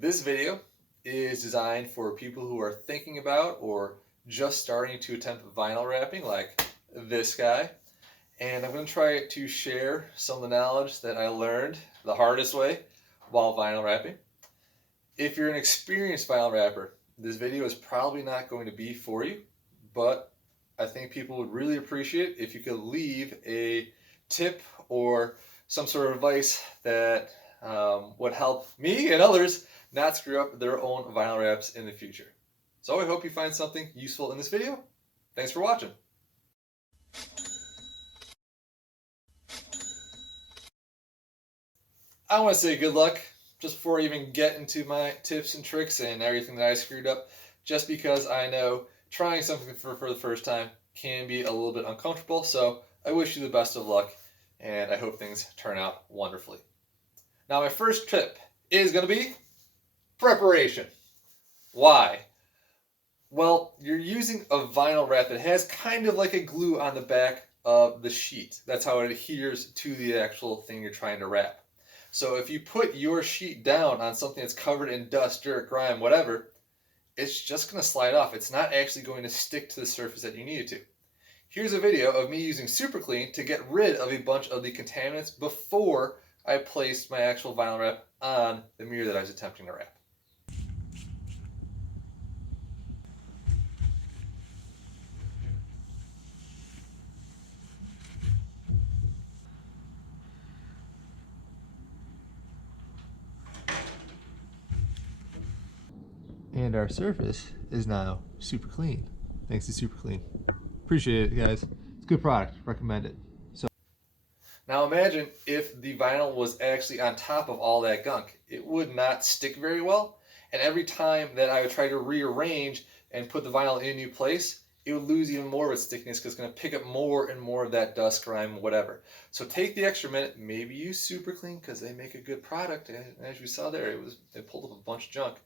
This video is designed for people who are thinking about or just starting to attempt vinyl wrapping like this guy. And I'm going to try to share some of the knowledge that I learned the hardest way while vinyl wrapping. If you're an experienced vinyl wrapper, this video is probably not going to be for you, but I think people would really appreciate if you could leave a tip or some sort of advice that would help me and others not screw up their own vinyl wraps in the future. So I hope you find something useful in this video. Thanks for watching. I want to say good luck just before I even get into my tips and tricks and everything that I screwed up, just because I know trying something for the first time can be a little bit uncomfortable. So I wish you the best of luck, and I hope things turn out wonderfully. Now, my first tip is going to be preparation. Why? Well, you're using a vinyl wrap that has kind of like a glue on the back of the sheet. That's how it adheres to the actual thing you're trying to wrap. So if you put your sheet down on something that's covered in dust, dirt, grime, whatever, it's just going to slide off. It's not actually going to stick to the surface that you need it to. Here's a video of me using Super Clean to get rid of a bunch of the contaminants before I placed my actual vinyl wrap on the mirror that I was attempting to wrap. And our surface is now super clean. Thanks to Super Clean. Appreciate it, guys. It's a good product. Recommend it. Now imagine if the vinyl was actually on top of all that gunk. It would not stick very well, and every time that I would try to rearrange and put the vinyl in a new place, it would lose even more of its thickness because it's going to pick up more and more of that dust, grime, whatever. So take the extra minute, maybe use Super Clean because they make a good product, and as we saw there, it pulled up a bunch of junk.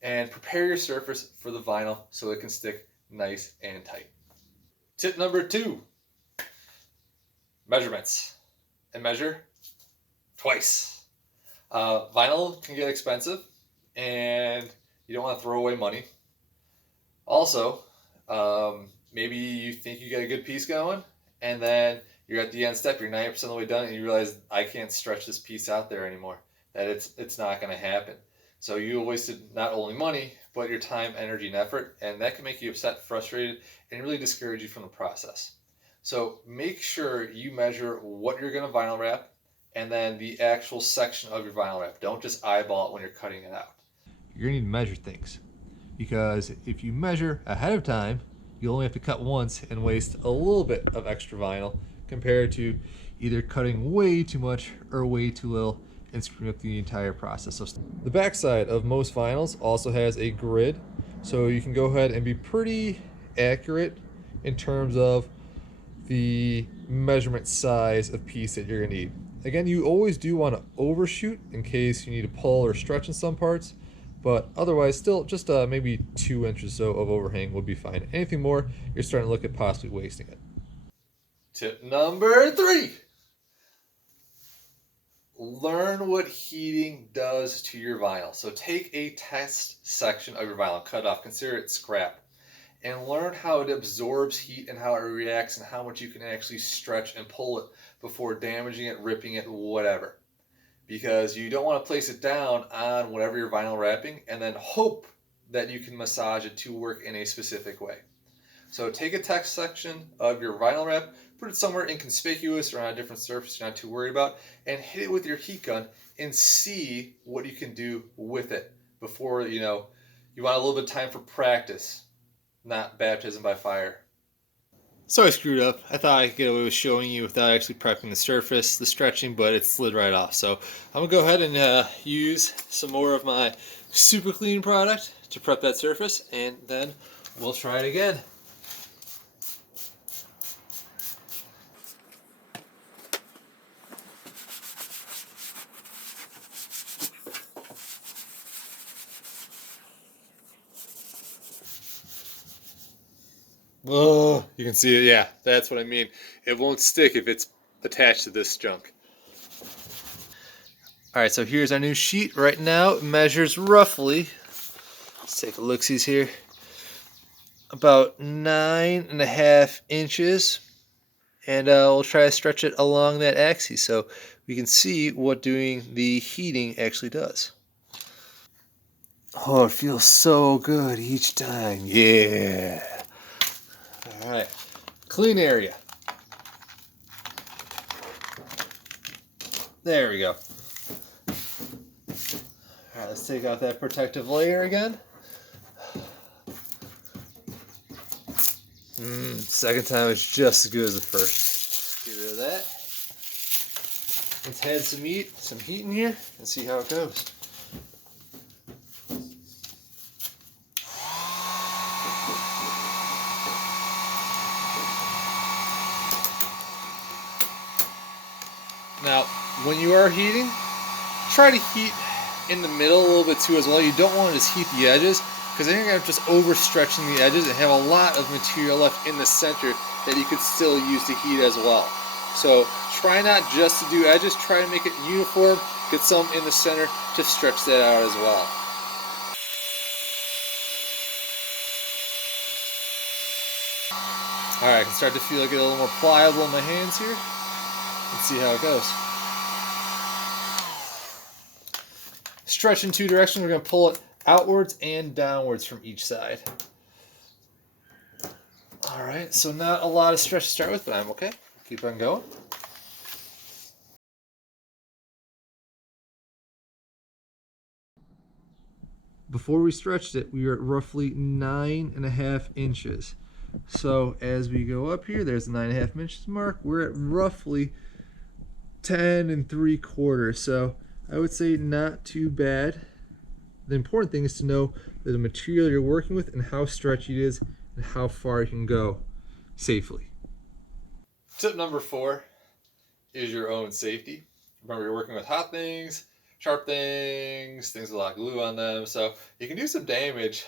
And prepare your surface for the vinyl so it can stick nice and tight. Tip number 2, measurements. And measure twice. Vinyl can get expensive and you don't want to throw away money. Also, maybe you think you get a good piece going and then you're at the end step, you're 90% of the way done and you realize I can't stretch this piece out there anymore, that it's not going to happen. So you wasted not only money, but your time, energy, and effort, and that can make you upset, frustrated, and really discourage you from the process. So make sure you measure what you're going to vinyl wrap and then the actual section of your vinyl wrap. Don't just eyeball it when you're cutting it out. You're going to need to measure things, because if you measure ahead of time, you only have to cut once and waste a little bit of extra vinyl compared to either cutting way too much or way too little and screwing up the entire process. So the backside of most vinyls also has a grid, so you can go ahead and be pretty accurate in terms of the measurement size of piece that you're gonna need. Again, you always do want to overshoot in case you need to pull or stretch in some parts, but otherwise still just maybe 2 inches or so of overhang would be fine. Anything more, you're starting to look at possibly wasting it. Tip number 3. Learn what heating does to your vinyl. So take a test section of your vinyl, cut it off, consider it scrap, and learn how it absorbs heat and how it reacts and how much you can actually stretch and pull it before damaging it, ripping it, whatever. Because you don't want to place it down on whatever you're vinyl wrapping and then hope that you can massage it to work in a specific way. So take a text section of your vinyl wrap, put it somewhere inconspicuous or on a different surface you're not too worried about, and hit it with your heat gun and see what you can do with it before, you want a little bit of time for practice, not baptism by fire. So I screwed up. I thought I could get away with showing you without actually prepping the surface, the stretching, but it slid right off. So I'm going to go ahead and use some more of my Super Clean product to prep that surface, and then we'll try it again. Oh, you can see it. Yeah, that's what I mean. It won't stick if it's attached to this junk. All right, so here's our new sheet. Right now it measures roughly, let's take a look-see here, about 9.5 inches. And we'll try to stretch it along that axis so we can see what doing the heating actually does. Oh, it feels so good each time. Yeah. All right, clean area. There we go. All right, let's take out that protective layer again. Second time is just as good as the first. Get rid of that. Let's add some heat in here and see how it goes. Now, when you are heating, try to heat in the middle a little bit too as well. You don't want to just heat the edges, because then you're going to just overstretching the edges and have a lot of material left in the center that you could still use to heat as well. So try not just to do edges, try to make it uniform, get some in the center to stretch that out as well. Alright, I can start to feel it get a little more pliable in my hands here. Let's see how it goes. Stretch in two directions, we're going to pull it outwards and downwards from each side. Alright, so not a lot of stretch to start with, but I'm okay. Keep on going. Before we stretched it, we were at roughly 9.5 inches. So as we go up here, there's the 9.5 inches mark. We're at roughly 10 3/4. So I would say not too bad. The important thing is to know the material you're working with and how stretchy it is and how far you can go safely. Tip number 4 is your own safety. Remember, you're working with hot things, sharp things, things with a lot of glue on them, so you can do some damage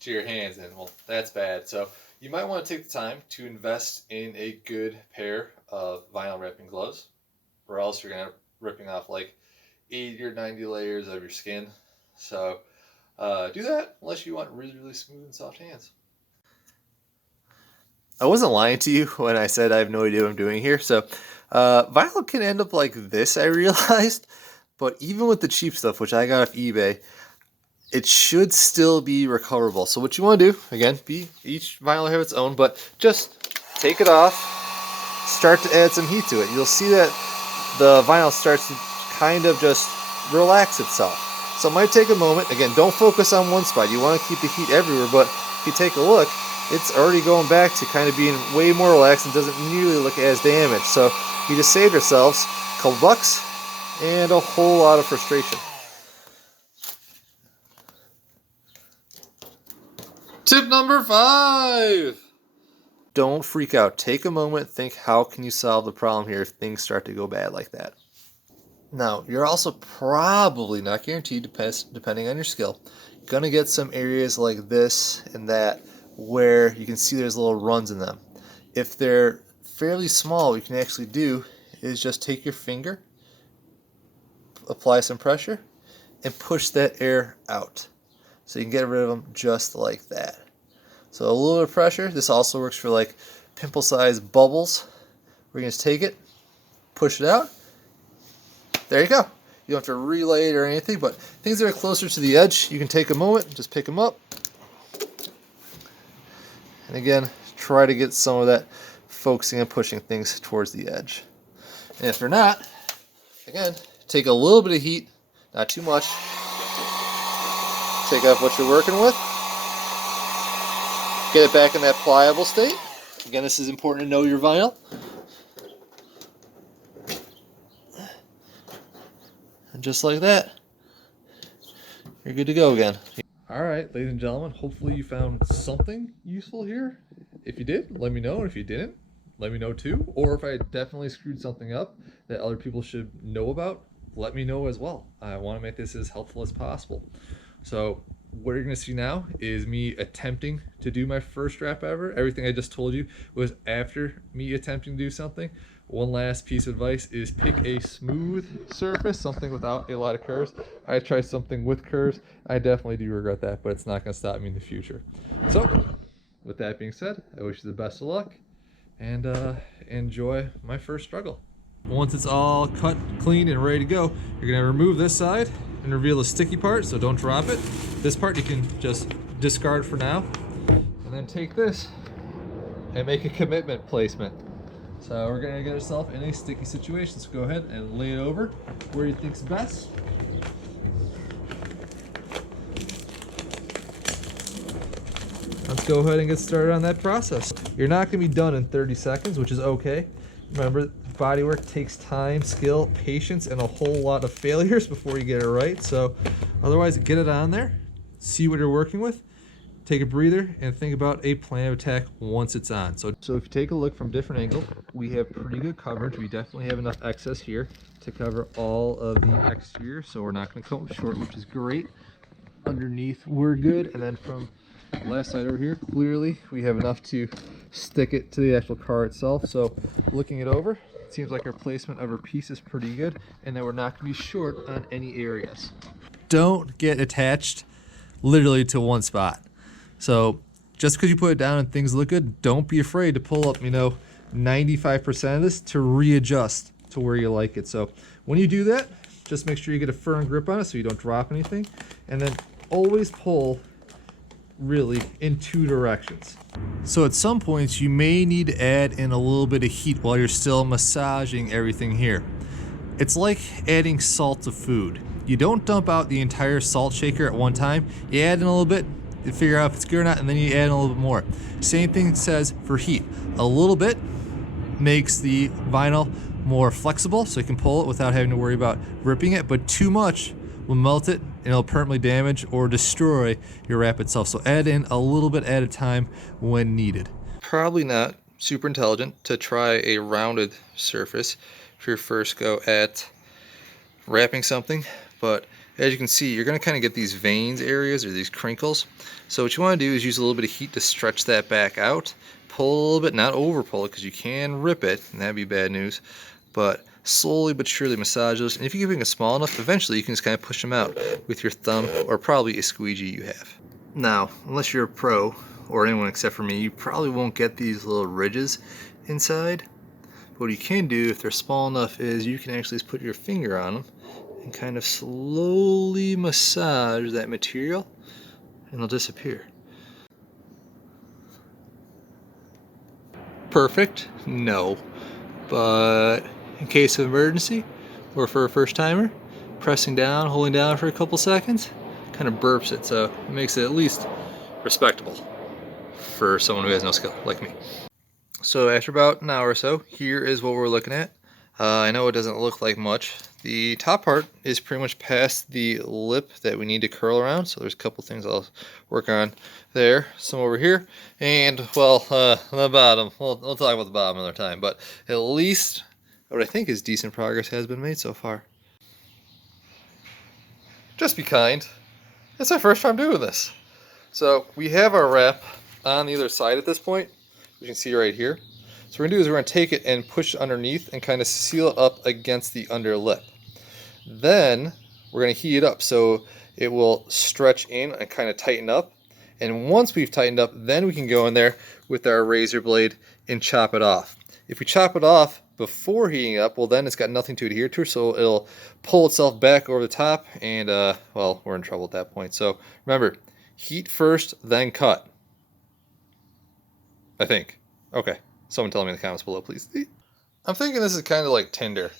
to your hands, and well, that's bad. So you might want to take the time to invest in a good pair of vinyl wrapping gloves, or else you're going to ripping off like 80 or 90 layers of your skin. So do that unless you want really, really smooth and soft hands. I wasn't lying to you when I said I have no idea what I'm doing here. So vinyl can end up like this, I realized. But even with the cheap stuff, which I got off eBay, it should still be recoverable. So what you want to do, again, each vinyl will have its own, but just take it off, start to add some heat to it. You'll see that the vinyl starts to kind of just relax itself. So it might take a moment. Again, don't focus on one spot. You want to keep the heat everywhere, but if you take a look, it's already going back to kind of being way more relaxed and doesn't nearly look as damaged. So we just saved ourselves a couple bucks and a whole lot of frustration. Tip number 5. Don't freak out. Take a moment, think how can you solve the problem here if things start to go bad like that. Now, you're also probably, not guaranteed, depending on your skill, going to get some areas like this and that where you can see there's little runs in them. If they're fairly small, what you can actually do is just take your finger, apply some pressure, and push that air out. So you can get rid of them just like that. So a little bit of pressure. This also works for like pimple-sized bubbles. We're going to take it, push it out. There you go. You don't have to relay it or anything, but things that are closer to the edge, you can take a moment, just pick them up. And again, try to get some of that focusing and pushing things towards the edge. And if they're not, again, take a little bit of heat, not too much. Take off what you're working with. Get it back in that pliable state. Again, this is important to know your vinyl. And just like that, you're good to go again. All right, ladies and gentlemen, hopefully you found something useful here. If you did, let me know. And if you didn't, let me know too. Or if I definitely screwed something up that other people should know about, let me know as well. I want to make this as helpful as possible. So what you're going to see now is me attempting to do my first wrap ever. Everything I just told you was after me attempting to do something. One last piece of advice is pick a smooth surface, something without a lot of curves. I tried something with curves. I definitely do regret that, but it's not going to stop me in the future. So, with that being said, I wish you the best of luck and enjoy my first struggle. Once it's all cut, clean, and ready to go, you're going to remove this side and reveal the sticky part, so don't drop it. This part you can just discard for now, and then take this and make a commitment placement. So we're gonna get ourselves in a sticky situation. So go ahead and lay it over where you think's best. Let's go ahead and get started on that process. You're not gonna be done in 30 seconds, which is okay. Remember, bodywork takes time, skill, patience, and a whole lot of failures before you get it right. So otherwise, get it on there, see what you're working with, take a breather, and think about a plan of attack once it's on. So if you take a look from different angles, we have pretty good coverage. We definitely have enough excess here to cover all of the exterior, so we're not going to come up short, which is great. Underneath, we're good. And then from last side over here, clearly we have enough to stick it to the actual car itself. So looking it over, it seems like our placement of our piece is pretty good, and then we're not going to be short on any areas. Don't get attached literally to one spot. So just because you put it down and things look good, don't be afraid to pull up, 95% of this to readjust to where you like it. So when you do that, just make sure you get a firm grip on it so you don't drop anything. And then always pull really in two directions. So at some points you may need to add in a little bit of heat while you're still massaging everything here. It's like adding salt to food. You don't dump out the entire salt shaker at one time. You add in a little bit, to figure out if it's good or not, and then you add in a little bit more. Same thing says for heat. A little bit makes the vinyl more flexible, so you can pull it without having to worry about ripping it, but too much will melt it and it'll permanently damage or destroy your wrap itself. So add in a little bit at a time when needed. Probably not super intelligent to try a rounded surface for your first go at wrapping something, but as you can see, you're going to kind of get these veins areas or these crinkles. So what you want to do is use a little bit of heat to stretch that back out. Pull a little bit, not over pull it, because you can rip it, and that'd be bad news. But slowly but surely massage those. And if you're giving it small enough, eventually you can just kind of push them out with your thumb or probably a squeegee you have. Now, unless you're a pro, or anyone except for me, you probably won't get these little ridges inside. But what you can do, if they're small enough, is you can actually just put your finger on them and kind of slowly massage that material, and it'll disappear. Perfect? No. But in case of emergency, or for a first timer, pressing down, holding down for a couple seconds, kind of burps it, so it makes it at least respectable for someone who has no skill, like me. So after about an hour or so, here is what we're looking at. I know it doesn't look like much. The top part is pretty much past the lip that we need to curl around, so there's a couple things I'll work on there, some over here, and, well, the bottom. We'll talk about the bottom another time, but at least what I think is decent progress has been made so far. Just be kind. It's my first time doing this. So we have our wrap on the other side at this point. You can see right here. So what we're going to do is we're going to take it and push it underneath and kind of seal it up against the under lip. Then we're going to heat it up so it will stretch in and kind of tighten up. And once we've tightened up, then we can go in there with our razor blade and chop it off. If we chop it off before heating up, well, then it's got nothing to adhere to, so it'll pull itself back over the top, and, well, we're in trouble at that point. So remember, heat first, then cut. I think. Okay. Someone tell me in the comments below, please. I'm thinking this is kind of like Tinder.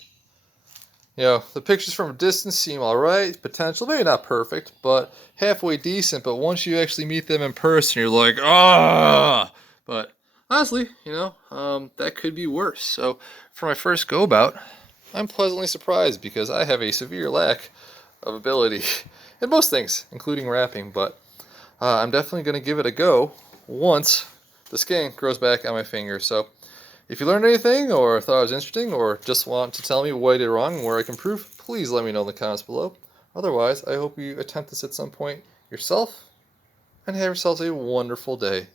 You know, the pictures from a distance seem alright, potential, maybe not perfect, but halfway decent. But once you actually meet them in person, you're like, ah! But honestly, that could be worse. So for my first go about, I'm pleasantly surprised because I have a severe lack of ability in most things, including wrapping. But I'm definitely going to give it a go once the skin grows back on my finger. So if you learned anything or thought it was interesting or just want to tell me what I did wrong and where I can improve, please let me know in the comments below. Otherwise, I hope you attempt this at some point yourself and have yourselves a wonderful day.